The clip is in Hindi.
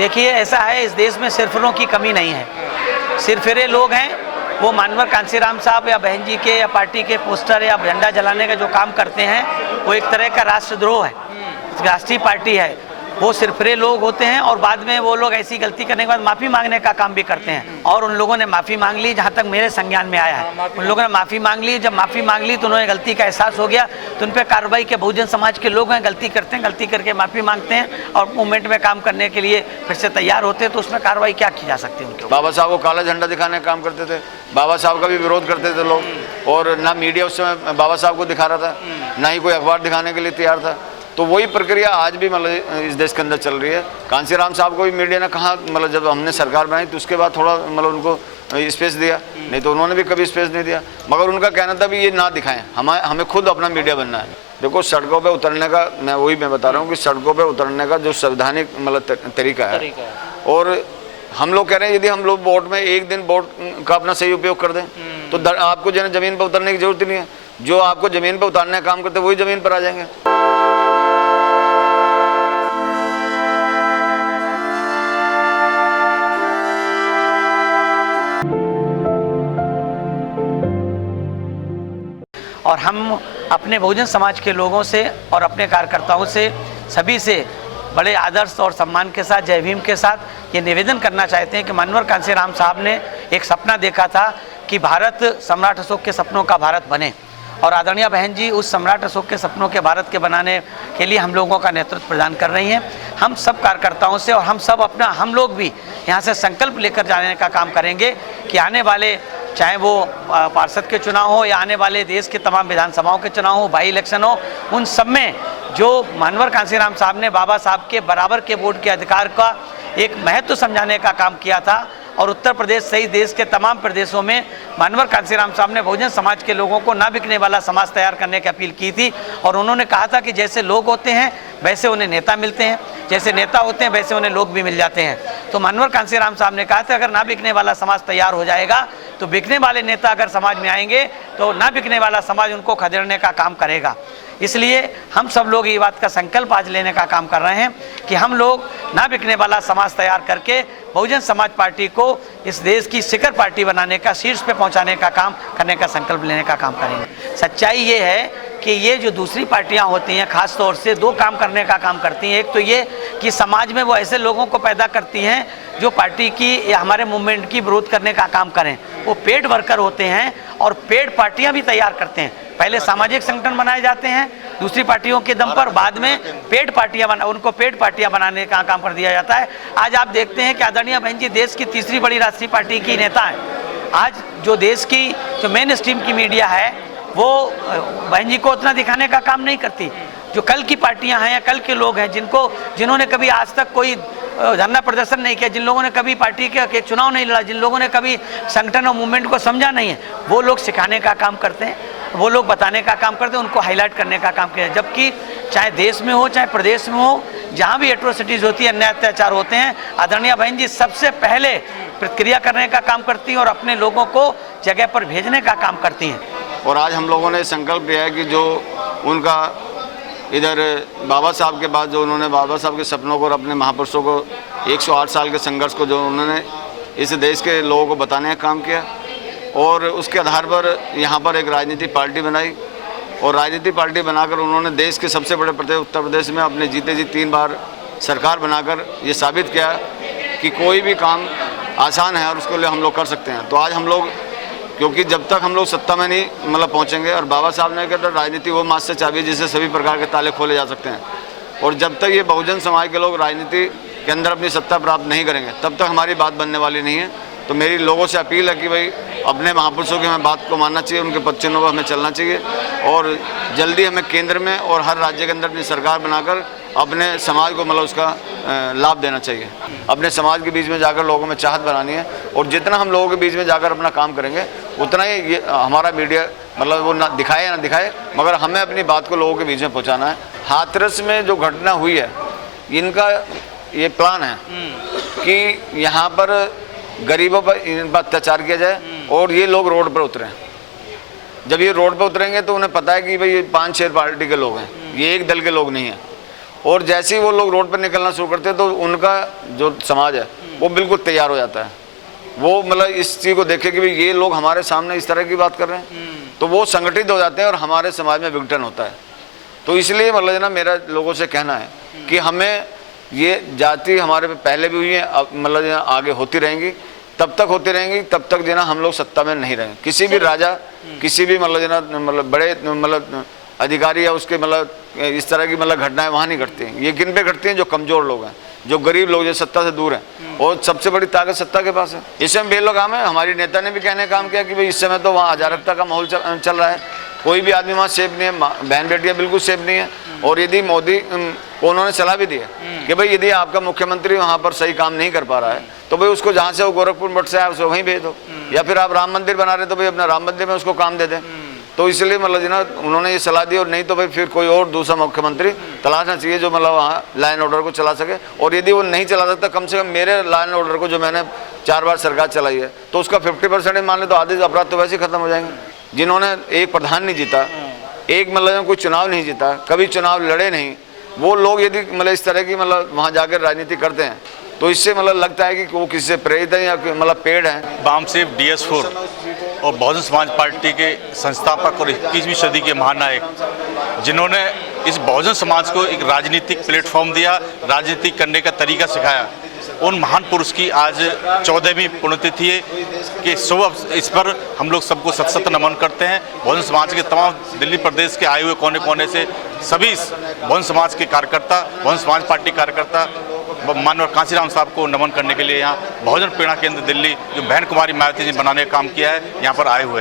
देखिए, ऐसा है, इस देश में सिरफिरों की कमी नहीं है। सिरफिरे लोग हैं, वो मानवर कांसीराम साहब या बहन जी के या पार्टी के पोस्टर या झंडा जलाने का जो काम करते हैं, वो एक तरह का राष्ट्रद्रोह है। राष्ट्रीय पार्टी है, वो सिरफिरे लोग होते हैं और बाद में वो लोग ऐसी गलती करने के बाद माफ़ी मांगने का काम भी करते हैं। और उन लोगों ने माफ़ी मांग ली, जहाँ तक मेरे संज्ञान में आया है, उन लोगों ने माफ़ी मांग ली। जब माफ़ी मांग ली तो उन्होंने गलती का एहसास हो गया, तो उन पर कार्रवाई के बहुजन समाज के लोग हैं, गलती करते हैं, गलती करके माफ़ी मांगते हैं और मूवमेंट में काम करने के लिए फिर से तैयार होते हैं, तो उसमें कार्रवाई क्या की जा सकती है उनके ऊपर। बाबा साहब को काला झंडा दिखाने का काम करते थे, बाबा साहब का भी विरोध करते थे लोग, और ना मीडिया उस समय बाबा साहब को दिखा रहा था, ना ही कोई अखबार दिखाने के लिए तैयार था। तो वही प्रक्रिया आज भी मतलब इस देश के अंदर चल रही है। कांसीराम साहब को भी मीडिया ने कहा, मतलब जब हमने सरकार बनाई तो उसके बाद थोड़ा मतलब उनको स्पेस दिया, नहीं तो उन्होंने भी कभी स्पेस नहीं दिया। मगर उनका कहना था भी ये ना दिखाएं, हमें खुद अपना मीडिया बनना है। देखो, सड़कों पे उतरने का मैं बता रहा हूँ कि सड़कों पे उतरने का जो संवैधानिक मतलब तरीका है, और हम लोग कह रहे हैं यदि हम लोग वोट में एक दिन वोट का अपना सही उपयोग कर दें तो आपको जो है जमीन पर उतरने की जरूरत ही नहीं है। जो आपको जमीन पर उतारने का काम करते वही जमीन पर आ जाएंगे। और हम अपने बहुजन समाज के लोगों से और अपने कार्यकर्ताओं से सभी से बड़े आदर्श और सम्मान के साथ, जय भीम के साथ ये निवेदन करना चाहते हैं कि मानवर कांसीराम साहब ने एक सपना देखा था कि भारत सम्राट अशोक के सपनों का भारत बने, और आदरणीय बहन जी उस सम्राट अशोक के सपनों के भारत के बनाने के लिए हम लोगों का नेतृत्व प्रदान कर रही हैं। हम सब कार्यकर्ताओं से और हम लोग भी यहाँ से संकल्प लेकर जाने का काम करेंगे कि आने वाले, चाहे वो पार्षद के चुनाव हो या आने वाले देश के तमाम विधानसभाओं के चुनाव हो, बाई इलेक्शन हो, उन सब में जो मानवर कांसीराम साहब ने बाबा साहब के बराबर के वोट के अधिकार का एक महत्व समझाने का काम किया था, और उत्तर प्रदेश सहित देश के तमाम प्रदेशों में मानवर कांसीराम साहब ने बहुजन समाज के लोगों को ना बिकने वाला समाज तैयार करने की अपील की थी। और उन्होंने कहा था कि जैसे लोग होते हैं वैसे उन्हें नेता मिलते हैं, जैसे नेता होते हैं वैसे उन्हें लोग भी मिल जाते हैं। तो मानवर कांसीराम साहब ने कहा था अगर ना बिकने वाला समाज तैयार हो जाएगा तो बिकने वाले नेता अगर समाज में आएंगे तो ना बिकने वाला समाज उनको खदेड़ने का काम करेगा। इसलिए हम सब लोग ये बात का संकल्प आज लेने का काम कर रहे हैं कि हम लोग ना बिकने वाला समाज तैयार करके बहुजन समाज पार्टी को इस देश की शिखर पार्टी बनाने का, शीर्ष पे पहुंचाने का काम करने का संकल्प लेने का काम करेंगे। सच्चाई ये है कि ये जो दूसरी पार्टियां होती हैं खास तौर से दो काम करने का काम करती हैं। एक तो ये कि समाज में वो ऐसे लोगों को पैदा करती हैं जो पार्टी की या हमारे मूवमेंट की विरोध करने का काम करें। वो पेड वर्कर होते हैं और पेड पार्टियां भी तैयार करते हैं। पहले सामाजिक संगठन बनाए जाते हैं दूसरी पार्टियों के दम पर, बाद में उनको पेड पार्टियां बनाने का काम कर दिया जाता है। आज आप देखते हैं कि आदरणीय बहन जी देश की तीसरी बड़ी राष्ट्रीय पार्टी की नेता है। आज जो देश की जो मेन स्ट्रीम की मीडिया है वो बहन जी को उतना दिखाने का काम नहीं करती। जो कल की पार्टियां हैं या कल के लोग हैं जिन्होंने कभी आज तक कोई धरना प्रदर्शन नहीं किया, जिन लोगों ने कभी पार्टी के एक चुनाव नहीं लड़ा, जिन लोगों ने कभी संगठन और मूवमेंट को समझा नहीं है, वो लोग सिखाने का काम करते हैं, वो लोग बताने का काम करते हैं, उनको हाईलाइट करने का काम किया। जबकि चाहे देश में हो चाहे प्रदेश में हो, जहाँ भी एट्रोसिटीज़ होती है, अन्याय अत्याचार होते हैं, आदरणीय बहन जी सबसे पहले प्रतिक्रिया करने का काम करती हैं और अपने लोगों को जगह पर भेजने का काम करती हैं। और आज हम लोगों ने संकल्प लिया है कि जो उनका इधर बाबा साहब के बाद जो उन्होंने बाबा साहब के सपनों को और अपने महापुरुषों को 108 साल के संघर्ष को जो उन्होंने इस देश के लोगों को बताने का काम किया, और उसके आधार पर यहाँ पर एक राजनीतिक पार्टी बनाई, और राजनीतिक पार्टी बनाकर उन्होंने देश के सबसे बड़े प्रदेश उत्तर प्रदेश में अपने जीते जी 3 बार सरकार बनाकर ये साबित किया कि कोई भी काम आसान है और उसके लिए हम लोग कर सकते हैं। तो आज हम लोग, क्योंकि जब तक हम लोग सत्ता में नहीं मतलब पहुंचेंगे, और बाबा साहब ने कहते राजनीति वो मास्टर चाबी जिससे सभी प्रकार के ताले खोले जा सकते हैं, और जब तक ये बहुजन समाज के लोग राजनीति के अंदर अपनी सत्ता प्राप्त नहीं करेंगे तब तक हमारी बात बनने वाली नहीं है। तो मेरी लोगों से अपील है कि भाई अपने महापुरुषों की हमें बात को मानना चाहिए, उनके पद चिन्हों पर हमें चलना चाहिए, और जल्दी हमें केंद्र में और हर राज्य के अंदर अपनी सरकार बनाकर अपने समाज को मतलब उसका लाभ देना चाहिए। अपने समाज के बीच में जाकर लोगों में चाहत बनानी है, और जितना हम लोगों के बीच में जाकर अपना काम करेंगे उतना ही ये हमारा मीडिया मतलब वो ना दिखाए या ना दिखाए, मगर हमें अपनी बात को लोगों के बीच में पहुँचाना है। हाथरस में जो घटना हुई है, इनका ये प्लान है कि यहाँ पर गरीबों पर इन पर अत्याचार किया जाए और ये लोग रोड पर उतरें। जब ये रोड पर उतरेंगे तो उन्हें पता है कि भाई ये 5-6 पार्टी के लोग हैं, ये एक दल के लोग नहीं हैं, और जैसे ही वो लोग रोड पर निकलना शुरू करते हैं तो उनका जो समाज है वो बिल्कुल तैयार हो जाता है। वो मतलब इस चीज़ को देखे कि भाई ये लोग हमारे सामने इस तरह की बात कर रहे हैं, तो वो संगठित हो जाते हैं और हमारे समाज में विघटन होता है। तो इसलिए मतलब ना मेरा लोगों से कहना है कि हमें ये जाति हमारे पे पहले भी हुई है, अब मतलब आगे होती रहेंगी, तब तक होती रहेंगी तब तक जो ना हम लोग सत्ता में नहीं रहेंगे। किसी भी राजा, किसी भी मतलब बड़े मतलब अधिकारी या उसके मतलब इस तरह की मतलब घटनाएं वहाँ नहीं घटती हैं। ये किन पे घटती हैं? जो कमज़ोर लोग हैं, जो गरीब लोग, जो सत्ता से दूर हैं, और सबसे बड़ी ताकत सत्ता के पास है। इस समय बेलगाम है। हमारी नेता ने भी कहने का काम किया कि भाई इस समय तो वहाँ अराजकता का माहौल चल रहा है, कोई भी आदमी वहाँ सेफ नहीं है, बहन बेटियाँ बिल्कुल सेफ नहीं है। और यदि मोदी को उन्होंने सलाह भी दी है कि भाई यदि आपका मुख्यमंत्री वहाँ पर सही काम नहीं कर पा रहा है तो भाई उसको जहाँ से वो गोरखपुर मठ से आया उसे वहीं भेज दो, या फिर आप राम मंदिर बना रहे तो भाई अपना राम मंदिर में उसको काम दे दें। तो इसलिए मतलब ना उन्होंने ये सलाह दी, और नहीं तो भाई फिर कोई और दूसरा मुख्यमंत्री तलाशना चाहिए जो मतलब वहाँ लॉ एंड ऑर्डर को चला सके। और यदि वो नहीं चला सकता, कम से कम मेरे लॉ एंड ऑर्डर को जो मैंने 4 बार सरकार चलाई है तो उसका 50% मान ले तो आधे अपराध तो वैसे ही खत्म हो जाएंगे। जिन्होंने एक प्रधान नहीं जीता, एक मतलब कोई चुनाव नहीं जीता, कभी चुनाव लड़े नहीं, वो लोग यदि मतलब इस तरह की मतलब वहाँ जाकर राजनीति करते हैं तो इससे मतलब लगता है कि वो किसी से प्रेरित है या मतलब पेड़ है। बामसेव DS4 और बहुजन समाज पार्टी के संस्थापक और 21वीं सदी के महानायक, जिन्होंने इस बहुजन समाज को एक राजनीतिक प्लेटफॉर्म दिया, राजनीति करने का तरीका सिखाया, उन महान पुरुष की आज 14वीं पुण्यतिथि है कि सुबह इस पर हम लोग सबको सत सत नमन करते हैं। बहुजन समाज के तमाम दिल्ली प्रदेश के आए हुए कोने कोने से सभी बहुजन समाज के कार्यकर्ता, बहुजन समाज पार्टी कार्यकर्ता माननीय कांसीराम साहब को नमन करने के लिए यहाँ बहुजन प्रेरणा केंद्र दिल्ली जो बहन कुमारी मायावती जी बनाने का काम किया है, यहाँ पर आए हुए हैं।